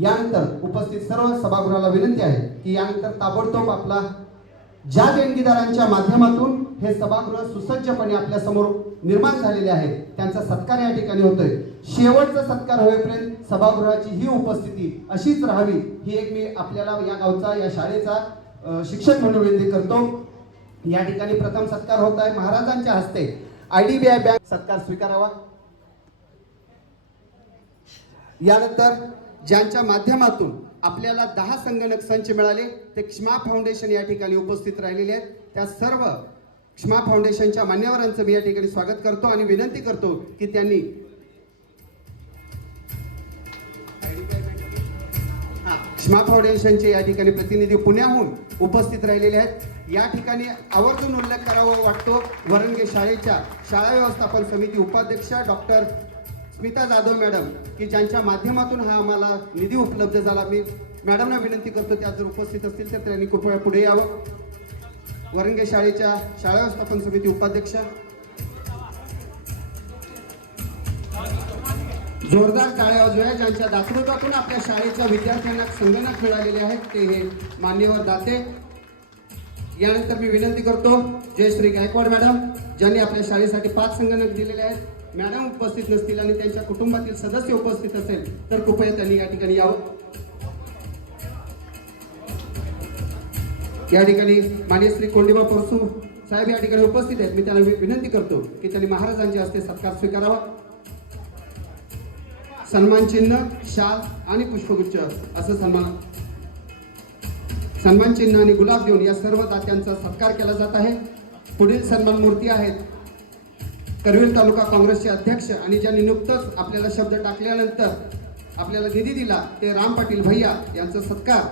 यानंतर उपस्थित सर्व सभागृहाला विनंती आहे की यानंतर ताबडतोब आपला ज्या देणगीदारांच्या माध्यमातून हे सभागृह सुसज्जपणे आपल्या समोर निर्माण झालेले आहे त्यांचा सत्कार या ठिकाणी होतोय। शेवटचा सत्कार होईपर्यंत सभागृहाची ही उपस्थिती अशीच राहावी ही एक मी आपल्याला या गावचा या शाळेचा शिक्षक म्हणून विनंती करतो। या ठिकाणी प्रथम सत्कार होत आहे महाराजांच्या हस्ते। IDBI बँक सत्कार स्वीकारावा। यानंतर ज्यांच्या माध्यमातून आपल्याला 10 संगणक संच मिळाले ते क्षमा फाउंडेशन या ठिकाणी उपस्थित राहिलेले आहेत। त्या सर्व क्षमा फाउंडेशनच्या मान्यवरांचं मी या ठिकाणी स्वागत करतो आणि विनंती करतो की त्यांनी क्षमा फाउंडेशनचे या ठिकाणी प्रतिनिधी पुण्याहून उपस्थित राहिलेले आहेत। या ठिकाणी आवर्जून उल्लेख करावा वाटतो वरंगे शाळेच्या शाळा व्यवस्थापन समिती उपाध्यक्षा डॉक्टर स्मिता जाधव मॅडम की ज्यांच्या माध्यमातून हा आम्हाला निधी उपलब्ध झाला। मी मॅडमना विनंती करतो त्या जर उपस्थित असतील तर त्यांनी कृपया पुढे यावं। वरंगे शाळेच्या शाळा व्यवस्थापन समिती उपाध्यक्षा जोरदार टाळ्या वाजवा। ज्यांच्या दातृत्वातून आपल्या शाळेच्या विद्यार्थ्यांना संगणक मिळालेले आहेत ते हे मान्यवर दाते। यानंतर मी विनंती करतो जयश्री गायकवाड मॅडम ज्यांनी आपल्या शाळेसाठी 5 संगणक दिलेले आहेत। मॅडम उपस्थित नसतील आणि त्यांच्या कुटुंबातील सदस्य उपस्थित असेल तर कृपया त्यांनी या ठिकाणी यावं। या ठिकाणी माननीय श्री कोंडिबा परसू साहेब या ठिकाणी उपस्थित आहेत। मी त्यांना विनंती करतो की त्यांनी महाराजांच्या हस्ते सत्कार स्वीकारावा। सन्मान चिन्ह शाल आणि पुष्पगुच्छ असं सन्मान चिन्ह आणि गुलाब देऊन या सर्व दात्यांचा सत्कार केला जात आहे। पुढील सन्मान मूर्ती आहेत करवीर तालुका काँग्रेसचे अध्यक्ष आणि ज्यांनी नुकतंच आपल्याला शब्द टाकल्यानंतर आपल्याला निधी दिला ते राम पाटील भैया यांचा सत्कार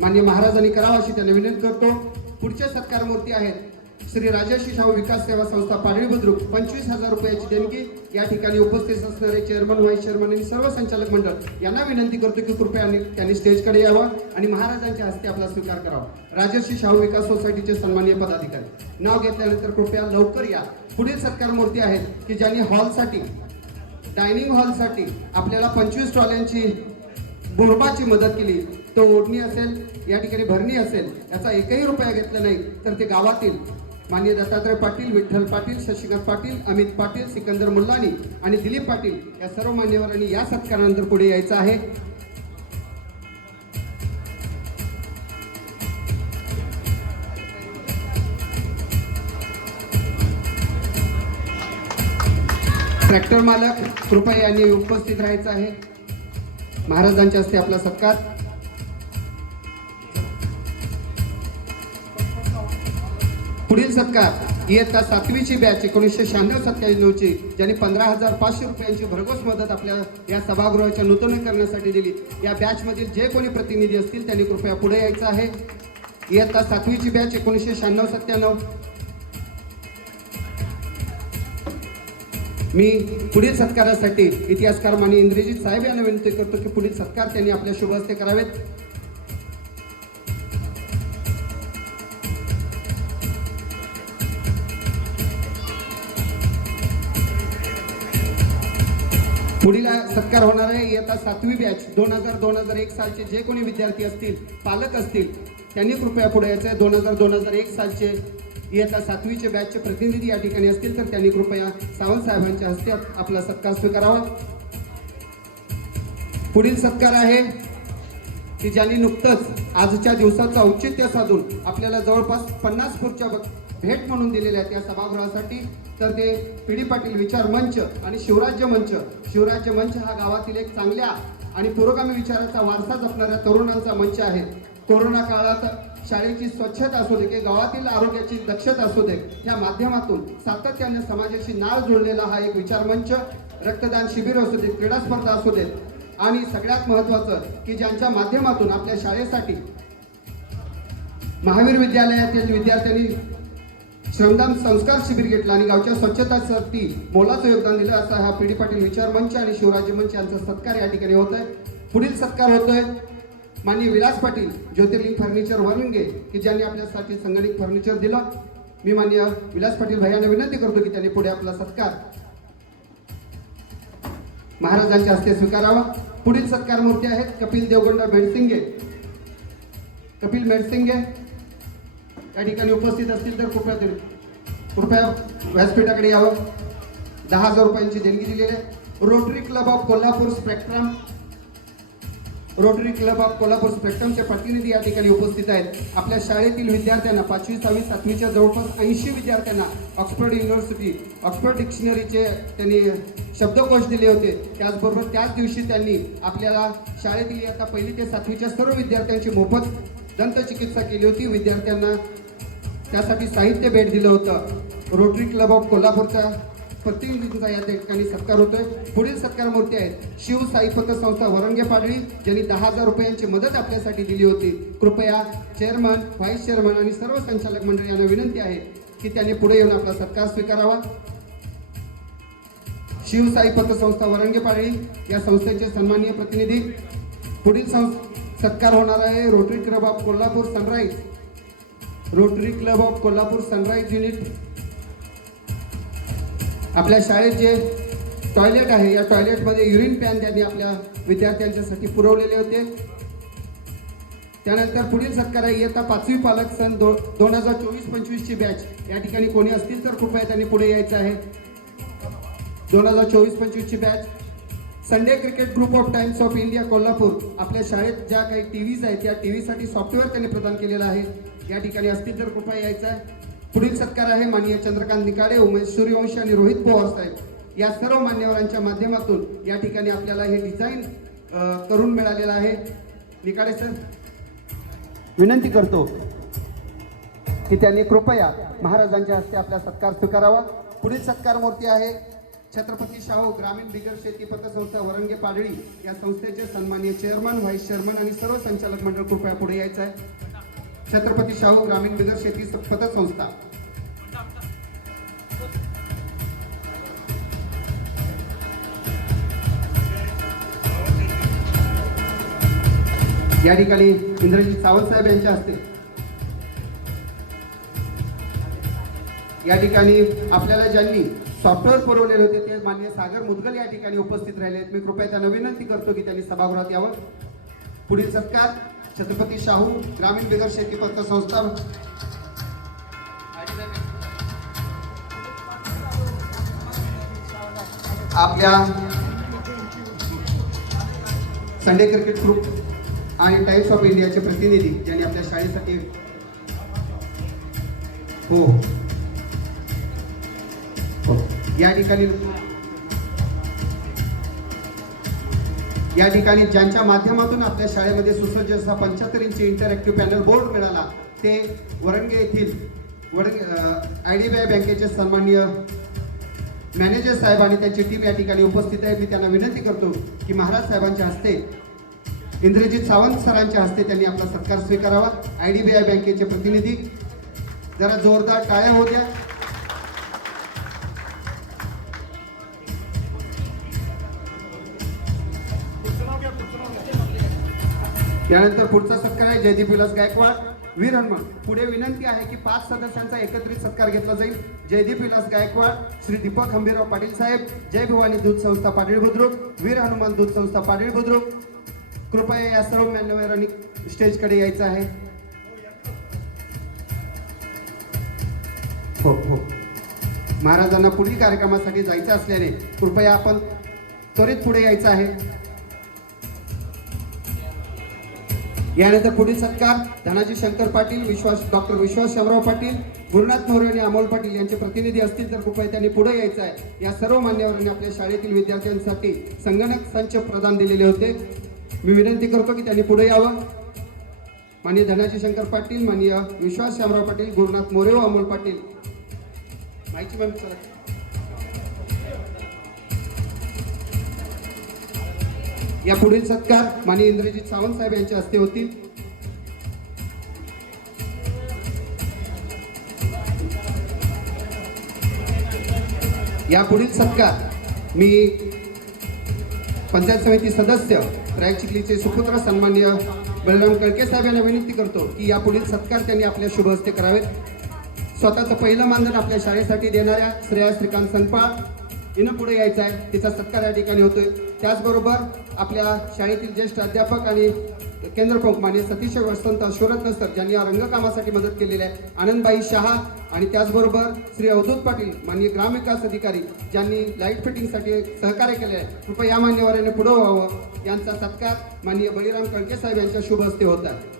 माननीय महाराजांनी करावा अशी त्यांना विनंती करतो। पुढचे सत्कार मूर्ती आहेत श्री राजर्षी शाहू विकास सेवा संस्था पाडळी बुद्रुक 25,000 रुपयाची देणगी। या ठिकाणी उपस्थित असणारे चेअरमन व्हाईस चेअरमन आणि सर्व संचालक मंडळ यांना विनंती करतो की कृपया त्यांनी स्टेजकडे यावं आणि महाराजांच्या हस्ते आपला स्वीकार करावा। राजर्षी शाहू विकास सोसायटीचे सन्माननीय पदाधिकारी नाव घेतल्यानंतर कृपया लवकर या। पुढील सत्कार मूर्ती आहेत की ज्यांनी हॉलसाठी डायनिंग हॉलसाठी आपल्याला 25 ट्रॉल्यांची बुरबाची मदत केली। तो ओढणी असेल या ठिकाणी भरणी असेल याचा एकही रुपया घेतला नाही तर ते गावातील माननीय दत्तात्रय पाटील विठ्ठल पाटील शशिकांत पाटील अमित पाटील सिकंदर मुल्लानी आणि दिलीप पाटील या सर्व मान्यवरांनी या सत्कारानंतर पुढे यायचं आहे। ट्रॅक्टर मालक कृपया यांनी उपस्थित राहायचं आहे। महाराजांच्या हस्ते आपला सत्कार। पुढील सत्कार इयत्ता 7वीची बॅच 1996-97ची ज्यांनी 15,500 रुपयांची भरघोस मदत आपल्या या सभागृहाच्या नूतनीकरणासाठी दिली। या बॅच मधील जे कोणी प्रतिनिधी असतील त्यांनी कृपया पुढे यायचं आहे। इयत्ता 7वीची बॅच 1996-97। मी पुढील सत्कारासाठी इतिहासकार माननीय इंद्रजित साहेब यांना विनंती करतो की पुढील सत्कार त्यांनी आपल्या शुभ हस्ते करावेत। पुढील सत्कार होणार आहे इयत्ता 7वी बॅच 2000-2001 सालचे जे कोणी विद्यार्थी असतील पालक असतील त्यांनी कृपया पुढे यायचं आहे। 2000-2001 सालचे इयत्ता 7वीचे बॅचचे प्रतिनिधी या ठिकाणी असतील तर त्यांनी कृपया सावंत साहेबांच्या हस्ते आपला सत्कार स्वीकारावा। पुढील सत्कार आहे की ज्यांनी नुकतंच आजच्या दिवसाचं औचित्य साधून आपल्याला जवळपास 50 खुर्च्या भेट म्हणून दिलेल्या आहेत या सभागृहासाठी तर ते पीडी पाटील विचार मंच आणि शिवराज्य मंच हा गावातील एक चांगल्या आणि पुरोगामी विचाराचा वारसा जपणाऱ्या तरुणांचा मंच आहे। कोरोना काळात शाळेची स्वच्छता असू दे की गावातील आरोग्याची दक्षता असू दे या माध्यमातून सातत्याने समाजाशी नाळ जोडलेला हा एक विचार मंच। रक्तदान शिबिर असू दे क्रीडा स्पर्धा असू देत आणि सगळ्यात महत्त्वाचं की ज्यांच्या माध्यमातून आपल्या शाळेसाठी महावीर विद्यालयातील विद्यार्थ्यांनी श्रमदान संस्कार शिबिर घेतला आणि गावच्या स्वच्छतेसाठी मोलाचं योगदान दिलं असा हा पीडी पाटील विचार मंच आणि शिवराज्य मंच यांचा सत्कार या ठिकाणी होत आहे। पुढील सत्कार होतोय माननीय विलास पाटील ज्योतिर्लिंग फर्निचर वरंगे की ज्यांनी आपल्यासाठी संगणक फर्निचर दिलं। मी माननीय विलास पाटील भैयांना विनंती करतो की त्यांनी पुढे आपला सत्कार महाराजांच्या हस्ते स्वीकारावा। पुढील सत्कार मूर्ती आहेत कपिल देवगोंडा मेडसिंगे। कपिल मेडसिंगे या ठिकाणी उपस्थित असतील तर कृपया व्यासपीठाकडे यावं। 10,000 रुपयांची देणगी दिलेली आहे। Rotary Club of Kolhapur Spectrum, Rotary Club of Kolhapur स्पेक्ट्रमचे प्रतिनिधी या ठिकाणी उपस्थित आहेत। आपल्या शाळेतील विद्यार्थ्यांना 5वी 6वी 7वीच्या जवळपास 80 विद्यार्थ्यांना ऑक्सफर्ड युनिव्हर्सिटी ऑक्सफर्ड डिक्शनरीचे त्यांनी शब्दकोश दिले होते। त्याचबरोबर त्याच दिवशी त्यांनी आपल्याला शाळेतील इयत्ता 1ली ते 7वीच्या सर्व विद्यार्थ्यांची मोफत दंतचिकित्सा केली होती। विद्यार्थ्यांना त्यासाठी साहित्य भेट दिलं होतं। रोटरी क्लब ऑफ कोल्हापूरचा प्रतिनिधींचा या ठिकाणी सत्कार होतोय। पुढील सत्कार मूर्ती आहेत शिव साई पतसंस्था वरंगे पाडळी, ज्यांनी 10,000 रुपयांची मदत आपल्यासाठी दिली होती। कृपया चेअरमन, व्हाईस चेअरमन आणि सर्व संचालक मंडळी यांना विनंती आहे की त्यांनी पुढे येऊन आपला सत्कार स्वीकारावा। शिव साई पतसंस्था वरंगे पाडळी या संस्थेचे सन्माननीय प्रतिनिधी। पुढील सत्कार होणार आहे Rotary Club of Kolhapur sunrise, rotary Club of Kolhapur sunrise unit. आपल्या शाळेत जे टॉयलेट आहे या टॉयलेटमध्ये युरिन पॅन त्यांनी आपल्या विद्यार्थ्यांच्यासाठी पुरवलेले होते। त्यानंतर पुढील सत्कार आहे इयत्ता 5वी पालक सन 2024-25 ची बॅच। या ठिकाणी कोणी असतील तर कृपया त्यांनी पुढे यायचं आहे। 2024-25 ची batch. Sunday cricket group of times of India Kolhapur, आपल्या शाळेत ज्या काही टीव्हीज आहेत त्या टीव्हीसाठी सॉफ्टवेअर त्यांनी प्रदान केलेलं आहे। या ठिकाणी असतील तर कृपया यायचं आहे। पुढील सत्कार आहे माननीय चंद्रकांत निकाडे, उमेश सूर्यवंशी आणि रोहित पवार साहेब या सर्व मान्यवरांच्या माध्यमातून या ठिकाणी आपल्याला हे डिझाईन करून मिळालेलं आहे। निकाडे सर, विनंती करतो की त्यांनी कृपया महाराजांच्या हस्ते आपला सत्कार स्वीकारावा। पुढील सत्कार मूर्ती आहे छत्रपती शाहू ग्रामीण बिगर शेती पतसंस्था वरंगे पाडळी या संस्थेचे सन्माननीय चेअरमन, व्हाईस चेअरमन आणि सर्व संचालक मंडळ कृपया पुढे यायचं आहे। छत्रपती शाहू ग्रामीण बिगर शेती पतसंस्था। या ठिकाणी इंद्रजीत सावंत साहेब यांच्या हस्ते या ठिकाणी आपल्याला ज्यांनी सॉफ्टवेअर पुरवलेले होते ते माननीय सागर मुदगल या ठिकाणी उपस्थित राहिले आहेत। मी कृपया त्यांना विनंती करतो की त्यांनी सभागृहात यावं। पुढील सत्कार छत्रपती शाहू ग्रामीण बिगर शेती पतसंस्था। आपल्या संडे क्रिकेट ग्रुप आणि टाइम्स ऑफ इंडियाचे प्रतिनिधी ज्यांनी आपल्या शाळेसाठी या ठिकाणी ज्यांच्या माध्यमातून आपल्या शाळेमध्ये सुसज्ज असा 75 इंची इंटरॅक्टिव्ह पॅनल बोर्ड मिळाला ते वरंगे येथील IDBI बँकेचे सन्माननीय मॅनेजर साहेब आणि त्यांची टीम या ठिकाणी उपस्थित आहे। मी त्यांना विनंती करतो की महाराज साहेबांच्या हस्ते, इंद्रजीत सावंत सरांच्या हस्ते त्यांनी आपला सत्कार स्वीकारावा। IDBI बँकेचे प्रतिनिधी, जरा जोरदार टाळ्या होऊ द्या। यानंतर पुढचा सत्कार आहे जयदीप विलास गायकवाड वीर हनुमान। पुढे विनंती आहे की 5 सदस्यांचा एकत्रित सत्कार घेतला जाईल। जयदीप विलास गायकवाड, श्री दीपक हंबीरराव पाटील साहेब, जय भवानी दूध संस्था पाटील बुद्रुक, वीर हनुमान दूध संस्था पाटील बुद्रुक। कृपया या सर्व मान्यवरांनी स्टेजकडे यायचं आहे। हो, महाराजांना पुढील कार्यक्रमासाठी जायचं असल्याने कृपया आपण त्वरित पुढे यायचं आहे। यानंतर पुढील सत्कार धनाजी शंकर पाटील, डॉक्टर विश्वास शामराव पाटील, गुरुनाथ मोरे आणि अमोल पाटील यांचे प्रतिनिधी असतील तर कृपया त्यांनी पुढे यायचं आहे। या सर्व मान्यवरांनी आपल्या शाळेतील विद्यार्थ्यांसाठी संगणक संच प्रदान दिलेले होते। मी विनंती करतो की त्यांनी पुढे यावं। माननीय धनाजी शंकर पाटील, माननीय विश्वास शामराव पाटील, गुरुनाथ मोरे व अमोल पाटील। माहिती मॅम सर, या पुढील सत्कार माननीय इंद्रजीत सावंत साहेब यांच्या हस्ते होतील। या पुढील सत्कार मी पंचायत समिती सदस्य रायचिखलीचे सुपुत्र सन्माननीय बलराम कळके साहेब यांना विनंती करतो की या पुढील सत्कार त्यांनी आपल्या शुभ हस्ते करावेत। स्वतःचं पहिलं मानधन आपल्या शाळेसाठी देणाऱ्या श्रेया श्रीकांत संपाळ, हिनं पुढे यायचं आहे, तिचा सत्कार या ठिकाणी होतोय. त्याचबरोबर आपल्या शाळेतील ज्येष्ठ अध्यापक आणि केंद्र प्रमुख माननीय सतीश वसंत अश्वरत्न सर ज्यांनी या रंगकामासाठी मदत केलेली आहे, आनंदबाई शहा आणि त्याचबरोबर श्री अवधूत पाटील माननीय ग्रामविकास अधिकारी ज्यांनी लाईट फिटिंगसाठी सहकार्य केले आहे. कृपया या मान्यवरांनी पुढे व्हावं. यांचा सत्कार माननीय बळीराम कळके साहेब यांच्या शुभ हस्ते होत आहे.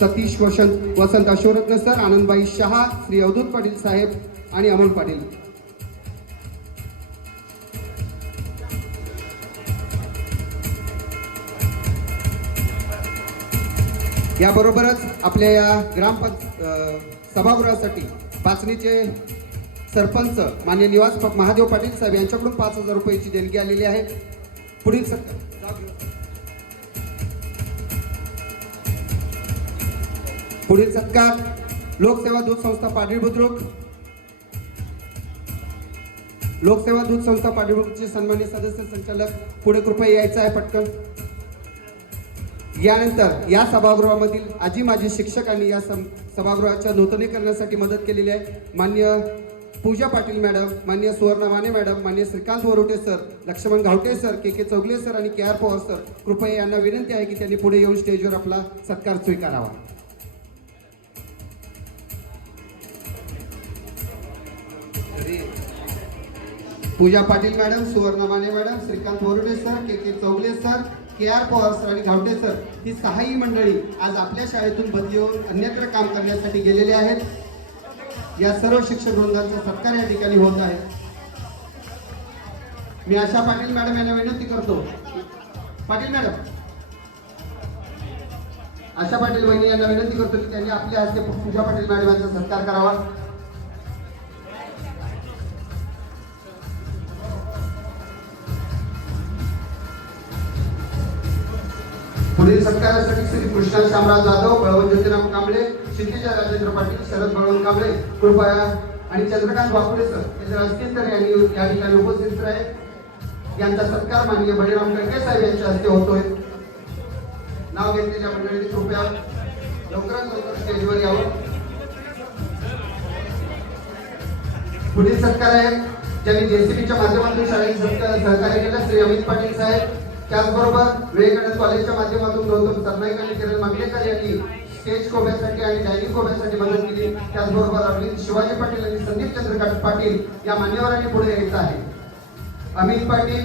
सतीश वसंत अश्वरत्न सर, आनंदबाई शहा, श्री अवधूत पाटील साहेब आणि अमोल पाटील. याबरोबरच आपल्या या सभागृहासाठी पाचणीचे सरपंच माननीय निवास महादेव पाटील साहेब यांच्याकडून 5,000 रुपयाची देणगी आलेली आहे. पुढील सत्कार लोकसेवा दूध संस्था पाटील बुद्रुक. लोकसेवा दूध संस्था पाटील बुद्रुकचे सन्माननीय सदस्य संचालक पुढे कृपया यायचं आहे पटकन. यानंतर या सभागृहामधील आजी माजी शिक्षकांनी या सभागृहाच्या नूतनीकरणासाठी मदत केलेली आहे. मान्य पूजा पाटील मॅडम, मान्य सुवर्णा माने मॅडम, मान्य Shrikant Varote sir, Laxman Ghawate sir, K Chougale sir आणि KR पवार सर, कृपया यांना विनंती आहे की त्यांनी पुढे येऊन स्टेजवर आपला सत्कार स्वीकारावा. Pooja Patil madam, Suvarna Mane madam, Shrikant Varote sir, K Chougale sir, KR Pawar sir आणि घावटे सर ही 6ही मंडळी आज आपल्या शाळेतून बदली होऊन अन्यत्र काम करण्यासाठी गेलेले आहेत. या सर्व शिक्षक वृंदाचा सत्कार या ठिकाणी होत आहे. मी आशा पाटील मॅडम यांना विनंती करतो. पाटील मॅडम, आशा पाटील वहिनी यांना विनंती करतो की त्यांनी आपल्या हस्ते पूजा पाटील मॅडम यांचा सत्कार करावा. पुढील सत्कारासाठी श्री कृष्णा शामराव जाधव, बळवंत ज्योतिराम कांबळे, क्षितिजा राजेंद्र पाटील, शरद बळवंत कांबळे कृपया आणि चंद्रकांत वाकुडे सर हे जर असतील तर यांनी या ठिकाणी उपस्थित आहे. यांचा सत्कार माननीय बळीराम कळके साहेब यांच्या हस्ते होतोय. नाव घेतलेल्या मंडळींनी कृपया लवकरात लवकर स्टेजवर यावं. पुढील सत्कार आहे ज्यांनी JCBच्या माध्यमातून शाळेत सहकार्य केलं श्री अमित पाटील साहेब. त्याचबरोबर विवेकानंद कॉलेजच्या माध्यमातून गौतम सरनाईक आणि किरण मंगलेकर यांनी स्टेज कोब्यासाठी आणि डायनिंग कोब्यासाठी मदत केली. त्याचबरोबर अरविंद शिवाजी पाटील आणि संदीप चंद्रकांत पाटील या मान्यवरांनी पुढे यायचं आहे. अमित पाटील,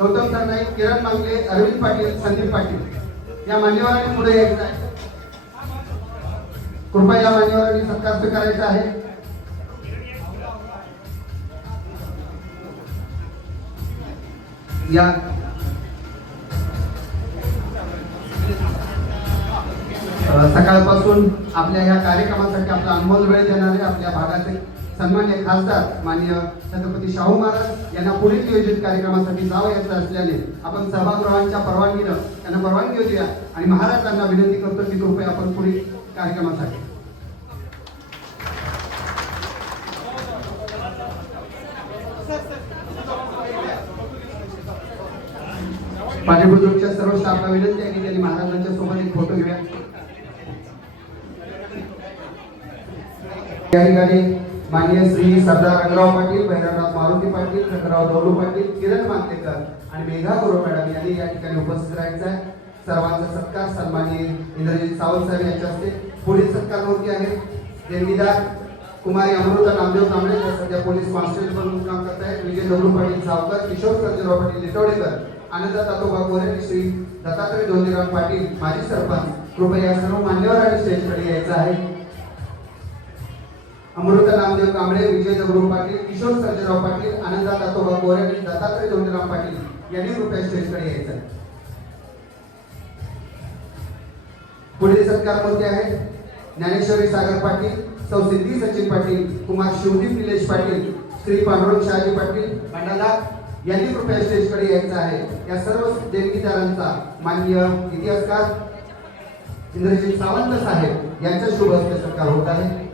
गौतम सरनाईक, किरण मंगले, अरविंद पाटील, संदीप पाटील या मान्यवरांनी पुढे यायचं आहे. कृपया या मान्यवरांनी सत्कार स्वीकारायचा आहे. या सकाळपासून आपल्या या कार्यक्रमासाठी आपला अनमोल वेळ देणारे आपल्या भागाचे सन्मान्य खासदार माननीय छत्रपती शाहू महाराज यांना पुढील नियोजित कार्यक्रमासाठी जावं यायचं असल्याने आपण सभागृहांच्या परवानगीनं त्यांना परवानगी देऊया आणि महाराजांना विनंती करतो की कृपया आपण पुढील कार्यक्रमासाठी पाटील बुद्रुकच्या सर्व स्टाफला विनंती आहे की त्यांनी महाराजांच्या सोबत एक फोटो घेऊया. या ठिकाणी माननीय श्री सरदार रंगराव पाटील, भैरवनाथ मारुती पाटील, चंद्रराव दौलू पाटील, किरण मांगलेकर आणि मेघा गुरु मॅडम यांनी या ठिकाणी उपस्थित राहायचं आहे. सर्वांचा सत्कार सन्माननीय इंद्रजित सावंत साहेब यांच्या हस्ते. पुढील सत्कार मूर्ती आहे देणगीदार कुमारी अमृता नामदेव कांबळे, सध्या पोलीस कॉन्स्टेबल म्हणून काम करत आहेत. विजय दौलू पाटील सावकर, किशोर सर्जेराव पाटील लिटवडेकर, आनंदा तातोबा गोरे, श्री दत्तात्रय धोंडीराम पाटील माजी सरपंच. कृपया सर्व मान्यवर आणि स्टेजकडे यायचं आहे. अमृता नामदेव कांबळे, विजय दगडू पाटील, किशोर सर्जेराव पाटील, आनंदा तातोबा गोरे आणि दत्तात्रय धोंडीराम पाटील यांनी कृपया स्टेजकडे यायचं आहे. पुढील सत्कार मूर्ती आहे ज्ञानेश्वरी सागर पाटील, सौ सिद्धी सचिन पाटील, कुमार शिवदीप निलेश पाटील, श्री पांडुरंग शहाजी पाटील भंडारा यांनी कृपया स्टेजकडे यायचं आहे. या सर्व देणगीदारांचा माननीय इतिहासकार इंद्रजित सावंत साहेब यांच्या शुभ हस्ते सत्कार होत आहे.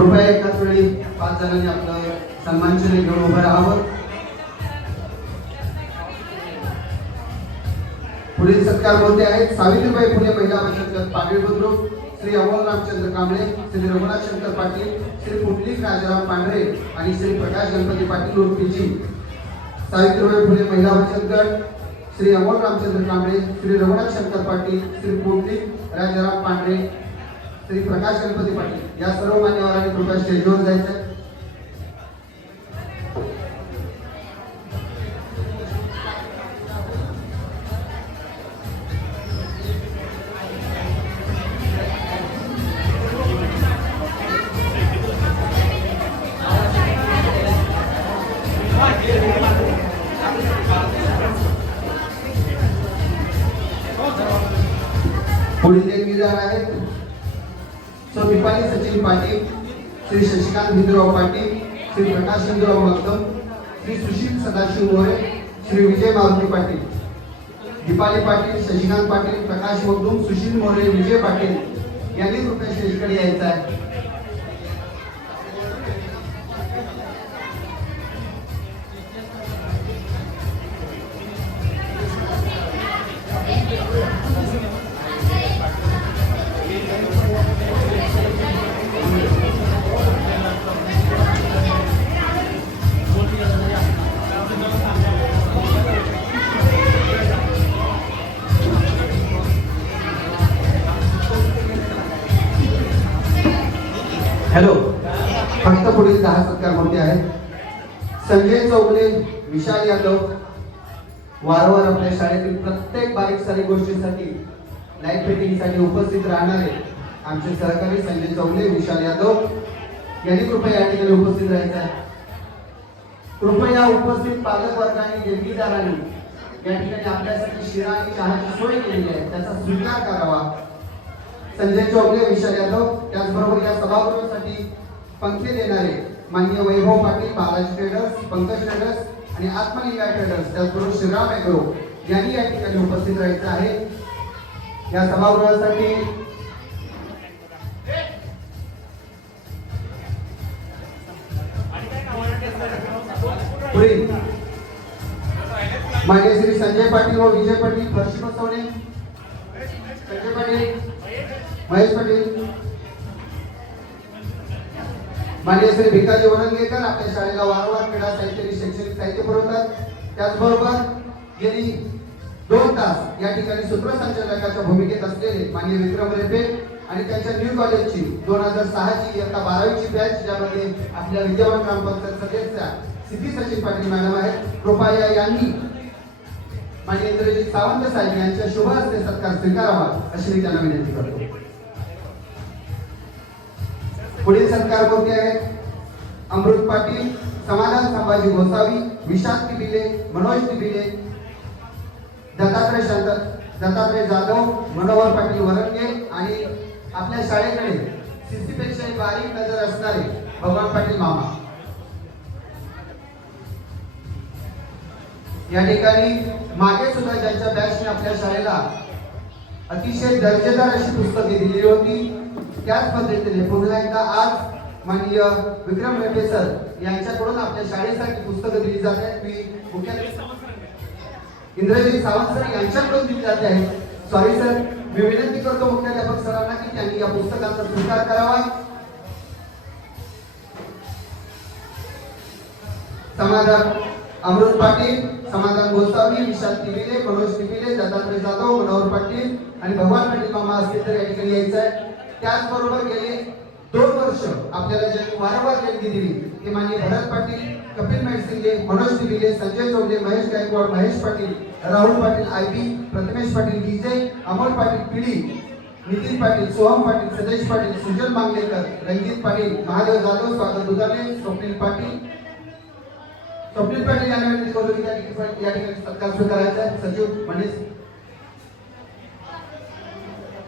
कृपया एकाच वेळी 5 जणांनी आपलं सन्मानचिन्ह घेऊन उभं राहावं. पुढील सत्कार होते आहेत सावित्रीबाई फुले महिला बचत गट पाटील बुद्रुक, श्री अमोल रामचंद्र कांबळे, श्री रघुनाथ शंकर पाटील, श्री पुंडलिक राजाराम पांढरे आणि श्री प्रकाश गणपती पाटील उर्फीजी. सावित्रीबाई फुले महिला बचत गट, श्री अमोल रामचंद्र कांबळे, श्री रघुनाथ शंकर पाटील, श्री पुंडलिक राजाराम पांढरे, श्री प्रकाश गणपती पाटील या सर्व मान्यवरांनी कृपया स्टेजवर जायचं. पुढील देणगीदार आहेत सौ दीपाली सचिन पाटील, श्री शशिकांत हिंदूराव पाटील, श्री प्रकाश हिंदूराव मगदम, श्री सुशील सदाशिव मोरे, श्री विजय मारुती पाटील. दीपाली पाटील, शशिकांत पाटील, प्रकाश मगदूम, सुशील मोरे, विजय पाटील यांनी कृपया स्टेजकडे यायचं आहे. हॅलो, फक्त पुढील 10 सत्कार कोणते आहेत? संजय चौगले, विशाल यादव वारंवार आपल्या शाळेतील प्रत्येक बारीक सारीक गोष्टीसाठी लाईट फिटिंगसाठी उपस्थित राहणारे आमचे सहकारी संजय चौगले, विशाल यादव यांनी कृपया या ठिकाणी उपस्थित राहायचं आहे. कृपया उपस्थित पालक वर्गाने देणगीदारांनी या ठिकाणी आपल्यासाठी शिरा आणि चहाची सोय केलेली आहे, त्याचा स्वीकार करावा. संजय चौगले, विशाल यादव, त्याचबरोबर या सभागृहासाठी पंक्ती देणारे माननीय वैभव पाटील, बालाजी ट्रेडर्स, पंकज ट्रेडर्स आणि आत्मलिंगा ट्रेडर्स, त्याचबरोबर श्रीराम एग्रो यांनी या ठिकाणी उपस्थित राहायचं आहे. या सभागृहासाठी पुढील माननीय श्री संजय पाटील व विजय पाटील फरशी बसवणे, संजय पाटील, महेश पाटील, माननीय श्री भिकाजी वनंगेकर आपल्या शाळेला वारंवार क्रीडा साहित्य आणि शैक्षणिक साहित्य पुरवतात. त्याचबरोबर गेली 2 तास या ठिकाणी सूत्रसंचालकाच्या भूमिकेत असलेले माननीय विक्रम रेपे आणि त्यांच्या न्यू कॉलेजची 2006 ची इयत्ता 12वी ची बॅच, ज्यामध्ये आपल्या विद्यमान ग्रामपंचायत सदस्य सिद्धी सचिन पाटील मॅडम आहेत. कृपया यांनी माननीय इंद्रजित सावंत साहेब यांच्या शुभ हस्ते सत्कार स्वीकारावा अशी मी त्यांना विनंती करतो. पुढील सत्कार कोणते आहेत? अमृत पाटील, समाधान संभाजी गोसावी, विशाल तिबिले, मनोज तिबिले, दत्तात्रय जाधव, मनोहर पाटील वरंगे आणि आपल्या शाळेकडे शिस्तीपेक्षाही बारीक नजर असणारे भगवान पाटील मामा. या ठिकाणी मागे सुद्धा ज्यांच्या बॅचने आपल्या शाळेला अतिशय दर्जेदार अशी पुस्तके दिली होती, त्याच पद्धतीने पुन्हा एकदा आज माननीय विक्रम रेपे सर यांच्याकडून आपल्या शाळेसाठी पुस्तकं दिली जात आहेत. मी मुख्याध्यापक इंद्रजित सावंत सर यांच्याकडून दिली जाते आहे. सॉरी सर, मी विनंती करतो मुख्याध्यापक सरांना की त्यांनी या पुस्तकांचा स्वीकार करावा. समाधान अमृत पाटील, समाधान गोसावी, विशाल तिबिले, मनोज तिबिले, दत्तात्रय जाधव, मनोहर पाटील आणि भगवान पाटील मामा असतील तर या ठिकाणी यायचं आहे. त्याचबरोबर गेले 2 वर्ष आपल्याला ज्यांनी वारंवार देणगी दिली ते माननीय भरत पाटील, कपिल मेडसिंगे, मनोज तिबिले, संजय चौगले, महेश गायकवाड, महेश पाटील, राहुल पाटील आयबी, प्रथमेश पाटील डीजे, अमोल पाटील पिढी, नितीन पाटील, सोहम पाटील, सदेश पाटील, सुजल मांगलेकर, रंजित पाटील, महादेव जाधव, स्वागत दुधाने, स्वप्नील पाटील यांना विनंती करतो की या ठिकाणी सत्कार स्वीकारायचा आहे. सचिव मनीष,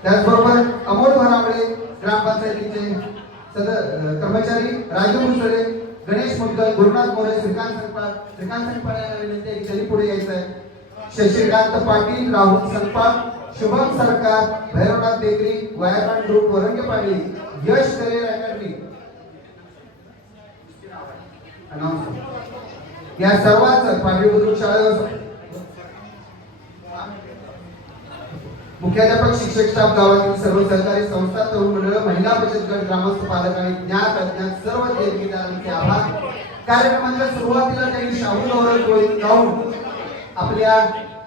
त्याचबरोबर अमोल भरामळे ग्रामपंचायतीचे कर्मचारी, राजू मुसळे, गणेश मुंडल, गुरुनाथ मोरे, श्रीकांत संपाळ यांना विनंती आहे की त्यांनी पुढे यायचं आहे. Shashikant Patil, Rahul Sampal, Shubham Sarkar, Bhairavnath Bakery, Wireman Group, Warange Patil, Yash Career Academy, announce या सर्वांचं पालवी बुद्रुक शाळा मुख्याध्यापक शिक्षक स्टाफ गावातील सर्व सहकारी संस्था तरुण मंडळ महिला बचत गट ग्रामस्थ पालक आणि ज्ञात अज्ञात सर्व देणगीदारांचे आभार. कार्यक्रमाच्या सुरुवातीला त्यांनी शाहू गौरव गाऊन आपल्या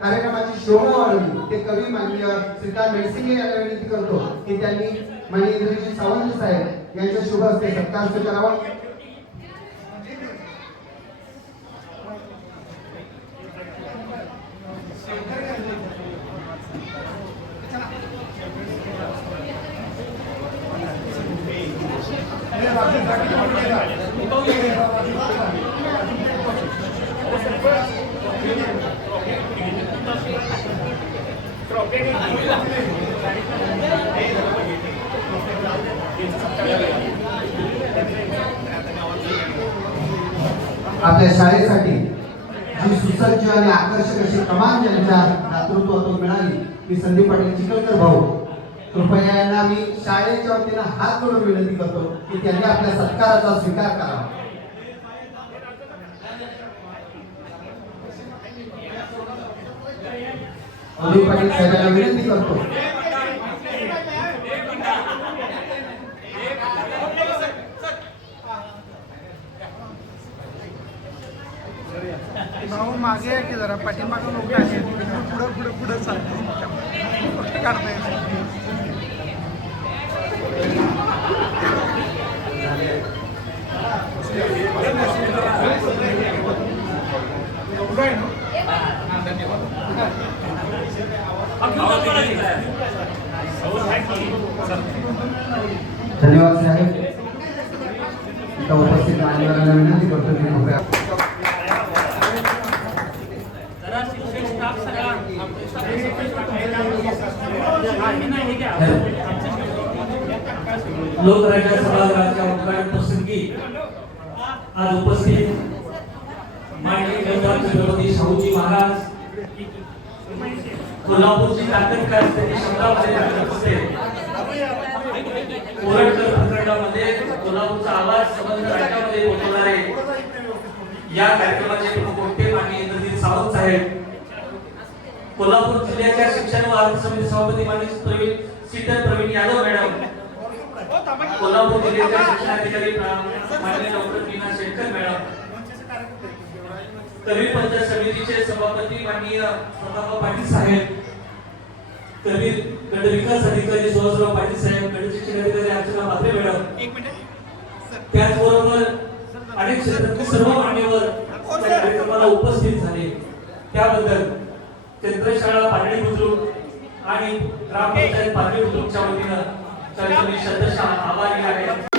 कार्यक्रमाची शोभा वाढवली. ते कवी माननीय श्रीकांत मेडसिंगे यांना विनंती करतो की त्यांनी माननीय इंद्रजीत सावंत साहेब यांच्या शुभ हस्ते सत्कार स्वीकारावा. आपल्या शाळेसाठी जी सुसज्ज आणि आकर्षक अशी कमान ज्यांच्या दातृत्वातून मिळाली ती संदीप पाटील चिखलकर भाऊ. कृपया यांना मी शाळेच्या वतीने हात जोडून विनंती करतो की त्यांनी आपल्या सत्काराचा स्वीकार करावा. संदीप पाटील साहेबांना विनंती करतो. भाऊ मागे आहे की जरा पाठीमागं लोक आहेत पुढं पुढं पुढं चालतं काढता येत. धन्यवाद साहेब. उपस्थित मान्यवरांना विनंती करतो की कृपया लोकराज्य सभागृहाच्या उद्घाटन प्रसंगी आज उपस्थित माननीय गणराज्य छत्रपती शाहूजी महाराज कोल्हापूरची ताकद काय असते ती शब्दामध्ये व्यक्त असते. कोरटकर प्रकरणामध्ये कोल्हापूरचा आवाज संबंध राज्यामध्ये पोहोचवणारे या कार्यक्रमाचे प्रमुख वक्ते माननीय इंद्रजीत सावंत साहेब, कोल्हापूर जिल्ह्याच्या शिक्षण व अर्थ समिती सभापती माननीय प्रवीण यादव मॅडम, कोल्हापूर जिल्ह्याच्या शिक्षणाधिकारी माननीय डॉक्टर मीना शेटकर मॅडम, कवी पंचायत समितीचे सभापती माननीय प्रतापराव पाटील साहेब, कवी गट विकास अधिकारी सुहासराव पाटील साहेब, गट शिक्षण अधिकारी अर्चना म्हात्रे मॅडम, त्याचबरोबर अनेक क्षेत्रातील सर्व मान्यवर त्या कार्यक्रमाला उपस्थित झाले. त्याबद्दल चंद्रशाळा पारडी बुद्रुक आणि ग्रामपंचायत पारडी बुद्रुकच्या वतीनं मी शतशः आभारी आहे.